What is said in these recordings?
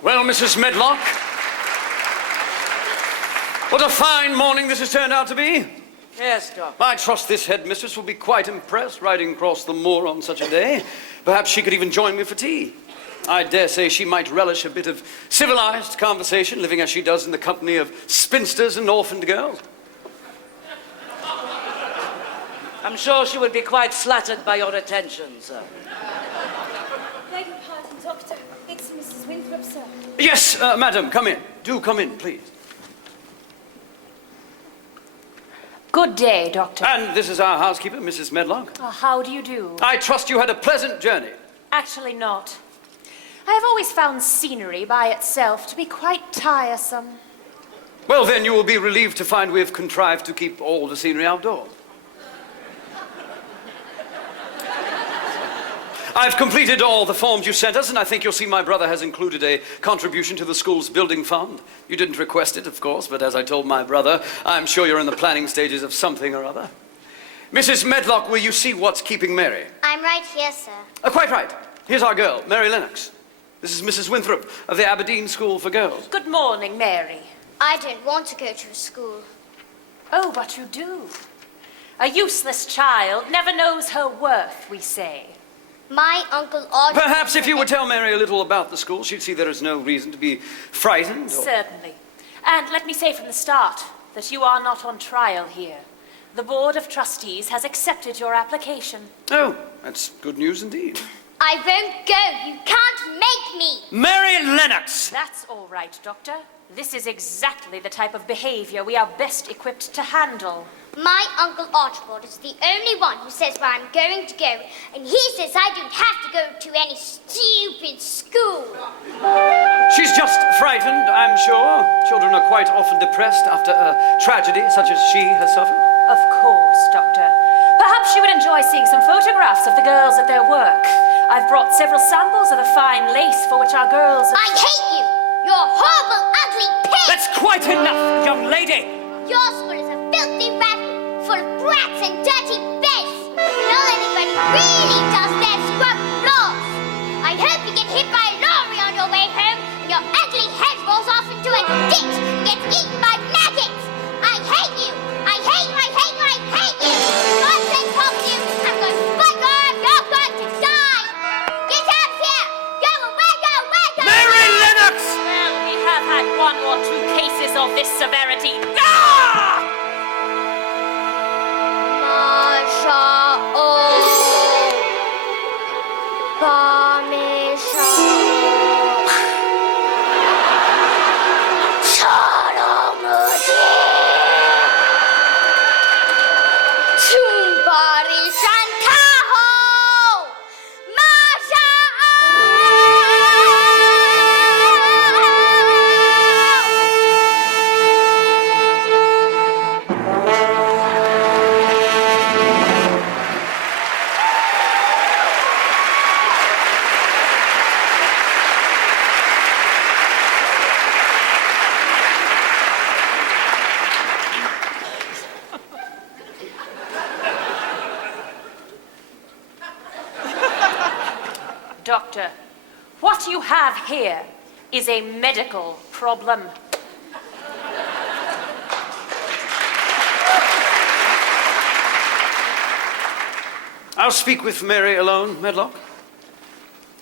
Well, Mrs. Medlock, what a fine morning this has turned out to be. Yes, Doctor. I trust this headmistress will be quite impressed riding across the moor on such a day. Perhaps she could even join me for tea. I dare say she might relish a bit of civilized conversation, living as she does in the company of spinsters and orphaned girls. I'm sure she would be quite flattered by your attention, sir. Beg your pardon, Doctor. It's Mrs. Winthrop, sir. Yes, madam, come in. Do come in, please. Good day, Doctor. And this is our housekeeper, Mrs. Medlock. How do you do? I trust you had a pleasant journey. Actually not. I have always found scenery by itself to be quite tiresome. Well, then you will be relieved to find we have contrived to keep all the scenery outdoors. I've completed all the forms you sent us, and I think you'll see my brother has included a contribution to the school's building fund. You didn't request it, of course, but as I told my brother, I'm sure you're in the planning stages of something or other. Mrs. Medlock, will you see what's keeping Mary? I'm right here, sir. Quite right. Here's our girl, Mary Lennox. This is Mrs. Winthrop of the Aberdeen School for Girls. Good morning, Mary. I don't want to go to a school. Oh, but you do. A useless child never knows her worth, we say. My Uncle Archibald... Perhaps if you would tell Mary a little about the school, she'd see there is no reason to be frightened. Or... Certainly. And let me say from the start that you are not on trial here. The Board of Trustees has accepted your application. Oh, that's good news indeed. I won't go. You can't make me. Mary Lennox! That's all right, Doctor. This is exactly the type of behavior we are best equipped to handle. My Uncle Archibald is the only one who says where I'm going to go, and he says I don't have to go to any stupid school. She's just frightened, I'm sure. Children are quite often depressed after a tragedy such as she has suffered. Of course, Doctor. Perhaps you would enjoy seeing some photographs of the girls at their work. I've brought several samples of the fine lace for which our girls... I hate you! You're a horrible, ugly pig! That's quite enough, young lady! Your school is a filthy racket full of brats and dirty beds. And all anybody really does there is scrub floors. I hope you get hit by a lorry on your way home and your ugly head rolls off into a ditch and gets eaten by maggots. I hate you! I hate you! I hate you! I hate you! God send help you! I'm going to butt you're going to die! Get out of here! Go away! Go away! Go away! Mary Lennox! Well, we have had one or two cases of this severity. Doctor, what you have here is a medical problem. I'll speak with Mary alone, Medlock.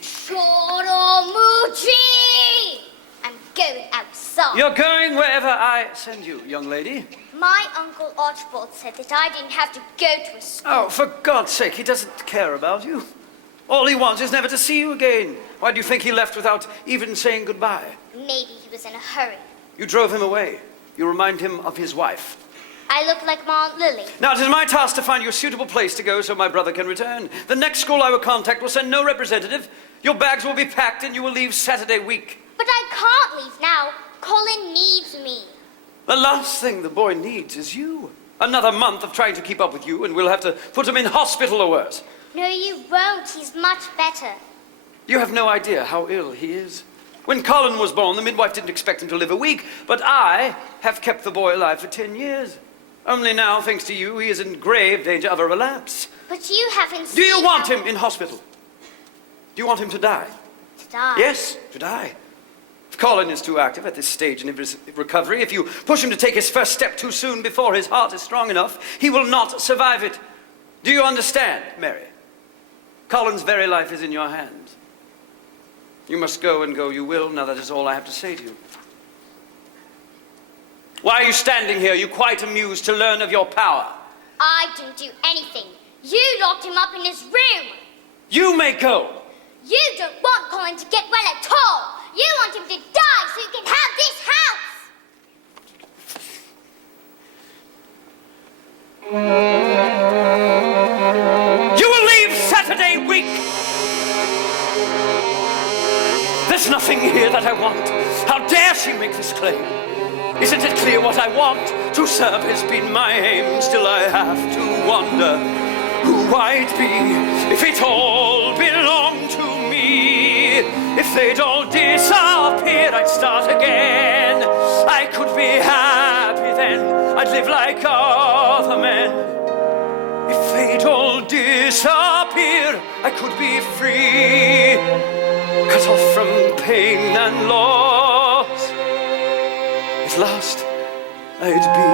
Choromuchi! I'm going outside. You're going wherever I send you, young lady. My Uncle Archibald said that I didn't have to go to a school. Oh, for God's sake, he doesn't care about you. All he wants is never to see you again. Why do you think he left without even saying goodbye? Maybe he was in a hurry. You drove him away. You remind him of his wife. I look like my Aunt Lily. Now, it is my task to find you a suitable place to go so my brother can return. The next school I will contact will send no representative. Your bags will be packed and you will leave Saturday week. But I can't leave now. Colin needs me. The last thing the boy needs is you. Another month of trying to keep up with you and we'll have to put him in hospital or worse. No, you won't. He's much better. You have no idea how ill he is. When Colin was born, the midwife didn't expect him to live a week, but I have kept the boy alive for 10 years. Only now, thanks to you, he is in grave danger of a relapse. But you haven't Do you seen want him in hospital? Do you want him to die? to die. Yes, to die. Colin is too active at this stage in his recovery. If you push him to take his first step too soon before his heart is strong enough, he will not survive it. Do you understand, Mary? Colin's very life is in your hands. You must go, and go you will. Now that is all I have to say to you. Why are you standing here? Are you quite amused to learn of your power? I didn't do anything. You locked him up in his room. You may go. You don't want Colin to get well at all. You want him to die so you can have this house. You will leave Saturday week. There's nothing here that I want. How dare she make this claim? Isn't it clear what I want? To serve has been my aim. Still I have to wonder who I'd be if it all belonged to me. If they'd all disappeared, I'd start again. I could be happy then. I'd live like other men. If they'd all disappear, I could be free. Cut off from pain and loss. At last, I'd be.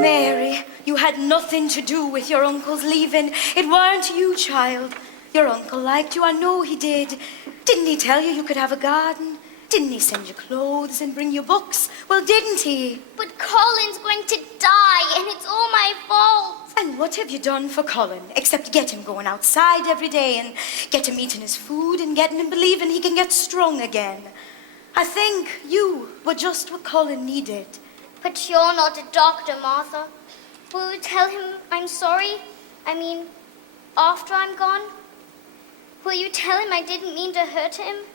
Mary, you had nothing to do with your uncle's leaving. It weren't you, child. Your uncle liked you, I know he did. Didn't he tell you you could have a garden? Didn't he send you clothes and bring you books? Well, didn't he? But Colin's going to die, and it's all my fault. And what have you done for Colin, except get him going outside every day and get him eating his food and getting him believing he can get strong again? I think you were just what Colin needed. But you're not a doctor, Martha. Will you tell him I'm sorry? I mean, after I'm gone? Will you tell him I didn't mean to hurt him?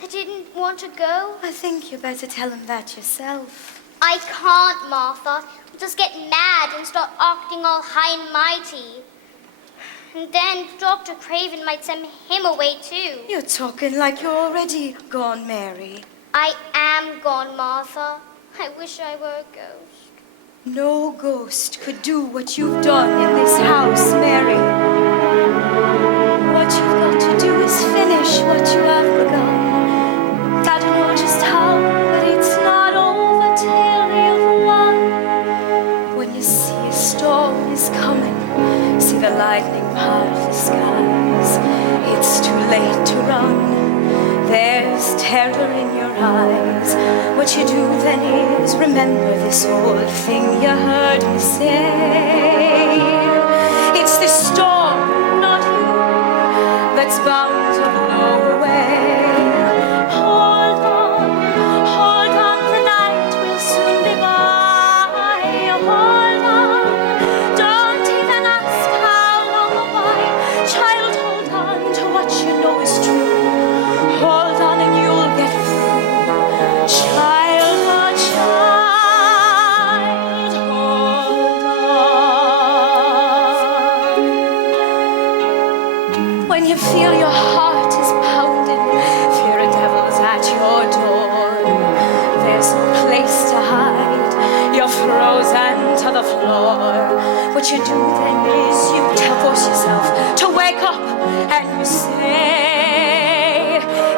I didn't want to go? I think you better tell him that yourself. I can't, Martha. I'll just get mad and start acting all high and mighty. And then Dr. Craven might send him away too. You're talking like you're already gone, Mary. I am gone, Martha. I wish I were a ghost. No ghost could do what you've done in this house, Mary. What you've got to do is finish what you have begun. I don't know just how, but it's not over till you've won. When you see a storm is coming, see the lightning part the skies, it's too late to run. There's terror in your eyes. What you do then is remember this old thing you heard me say. It's the storm, not you, that's bound to blow away. Hold on, the night will soon be by. Hold on, don't even ask how long or why. Child, hold on to what you know is true. Hold on and you'll get through. Child, oh child, hold on. When you feel your heart is pounding, fear a devil's at your door. There's no place to hide, you're frozen to the floor. What you do then is you force yourself to wake up and you say,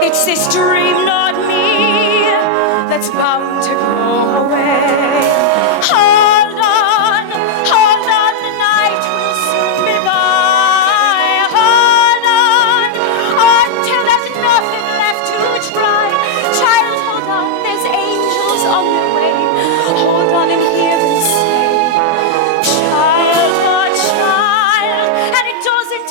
it's this dream, not me, that's bound to go away. Hold on, the night will soon be by. Hold on, until there's nothing left to try. Child, hold on, there's angels on their way. Hold on and hear them say, child, oh child, and it doesn't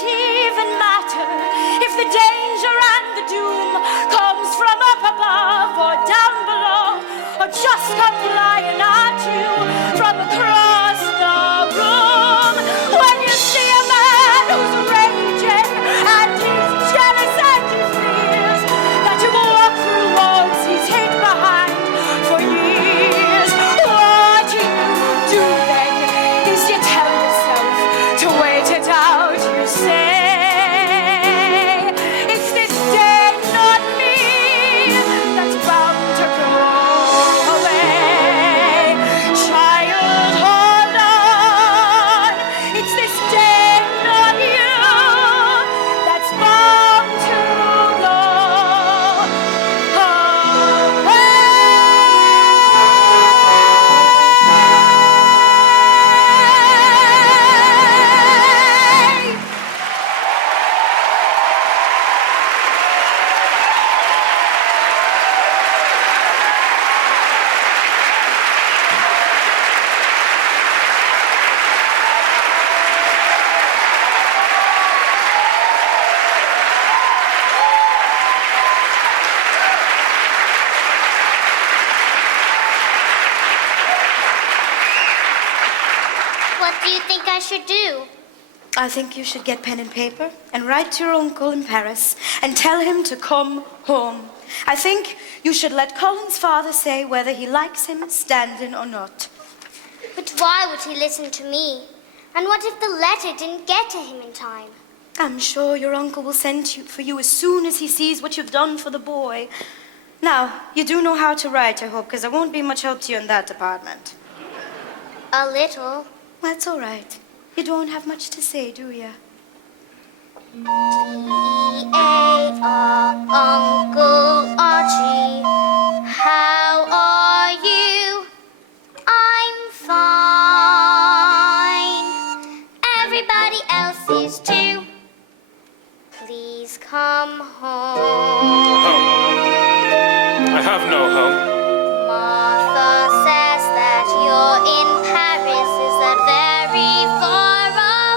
I should do? I think you should get pen and paper and write to your uncle in Paris and tell him to come home. I think you should let Colin's father say whether he likes him standing or not. But why would he listen to me? And what if the letter didn't get to him in time? I'm sure your uncle will send for you as soon as he sees what you've done for the boy. Now, you do know how to write, I hope, because I won't be much help to you in that department. A little. That's all right. You don't have much to say, do you? E-A-R, Uncle Archie. How are you? I'm fine. Everybody else is too. Please come home. I have no home. Martha says that you're in Paris. Is that very far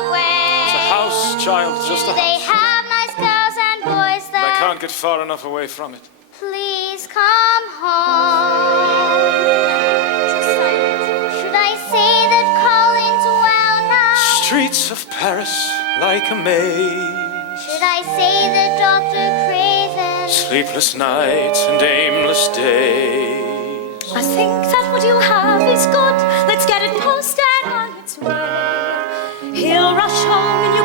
away? It's a house, child, just a They house. have nice girls and boys I there. can't get far enough away from it. Please come home. Should I say that Colin's well now? Streets of Paris like a maze. Should I say that Dr. Craven? Sleepless nights and aimless days. I think that what you have is good. Let's get it posted on its way. He'll rush home and you